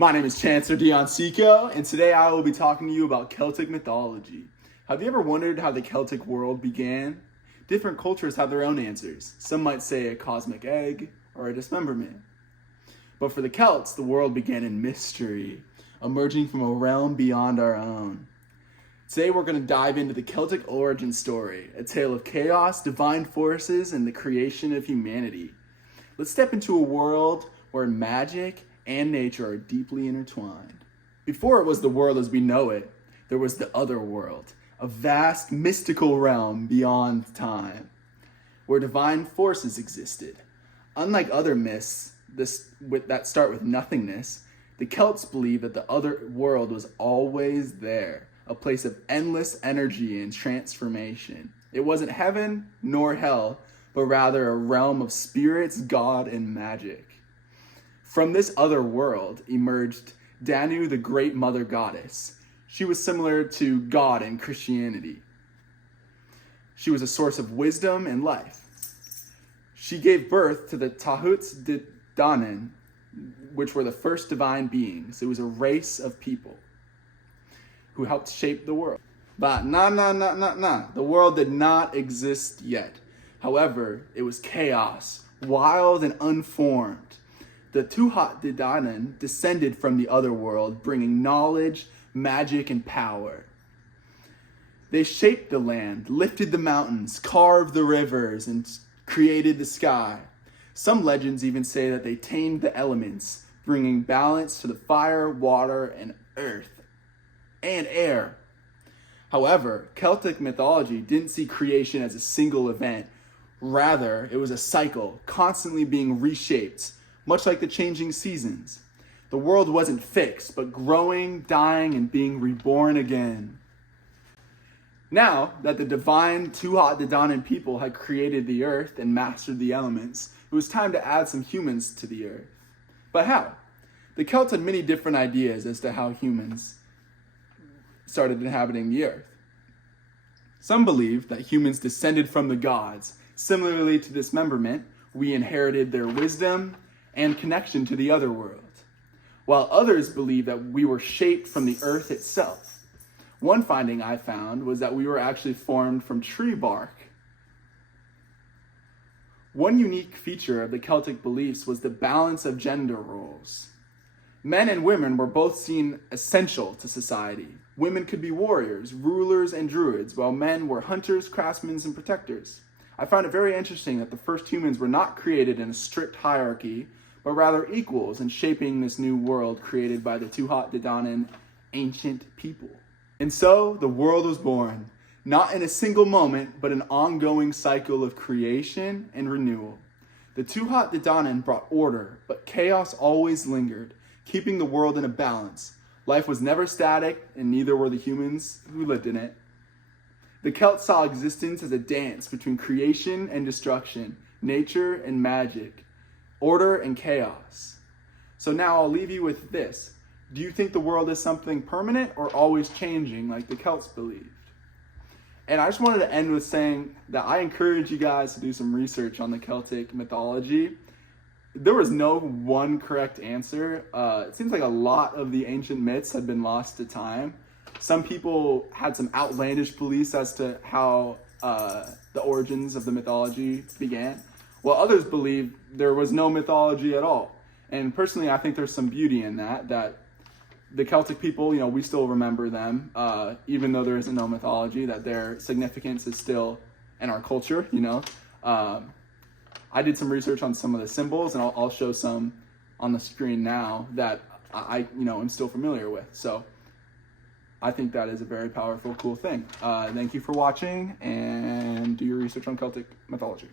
My name is Chancellor Dion Seco, and today I will be talking to you about Celtic mythology. Have you ever wondered how the Celtic world began? Different cultures have their own answers. Some might say a cosmic egg or a dismemberment. But for the Celts, the world began in mystery, emerging from a realm beyond our own. Today we're going to dive into the Celtic origin story, a tale of chaos, divine forces, and the creation of humanity. Let's step into a world where magic and nature are deeply intertwined. Before it was the world as we know it, there was the other world, a vast mystical realm beyond time, where divine forces existed. Unlike other myths that start with nothingness, the Celts believed that the other world was always there, a place of endless energy and transformation. It wasn't heaven nor hell, but rather a realm of spirits, God, and magic. From this other world emerged Danu, the great mother goddess. She was similar to God in Christianity. She was a source of wisdom and life. She gave birth to the Tahuts Danan, which were the first divine beings. It was a race of people who helped shape the world. But the world did not exist yet. However, it was chaos, wild and unformed. The Tuatha Dé Danann descended from the other world, bringing knowledge, magic, and power. They shaped the land, lifted the mountains, carved the rivers, and created the sky. Some legends even say that they tamed the elements, bringing balance to the fire, water, and earth, and air. However, Celtic mythology didn't see creation as a single event. Rather, it was a cycle, constantly being reshaped, much like the changing seasons. The world wasn't fixed, but growing, dying, and being reborn again. Now that the divine Tuatha Dé Danann people had created the earth and mastered the elements, it was time to add some humans to the earth. But how? The Celts had many different ideas as to how humans started inhabiting the earth. Some believed that humans descended from the gods. Similarly to dismemberment, we inherited their wisdom and connection to the other world, while others believe that we were shaped from the earth itself. One finding I found was that we were actually formed from tree bark. One unique feature of the Celtic beliefs was the balance of gender roles. Men and women were both seen essential to society. Women could be warriors, rulers, and druids, while men were hunters, craftsmen, and protectors. I found it very interesting that the first humans were not created in a strict hierarchy, but rather equals in shaping this new world created by the Tuatha Dé Danann ancient people. And so the world was born, not in a single moment, but an ongoing cycle of creation and renewal. The Tuatha Dé Danann brought order, but chaos always lingered, keeping the world in a balance. Life was never static, and neither were the humans who lived in it. The Celts saw existence as a dance between creation and destruction, nature and magic, order and chaos. So now I'll leave you with this. Do you think the world is something permanent or always changing like the Celts believed? And I just wanted to end with saying that I encourage you guys to do some research on the Celtic mythology. There was no one correct answer. It seems like a lot of the ancient myths had been lost to time. Some people had some outlandish beliefs as to how the origins of the mythology began, while others believe there was no mythology at all. And personally, I think there's some beauty in that the Celtic people, we still remember them, even though there isn't no mythology, that their significance is still in our culture, I did some research on some of the symbols, and I'll show some on the screen now that I am still familiar with. So I think that is a very powerful, cool thing. Thank you for watching, and do your research on Celtic mythology.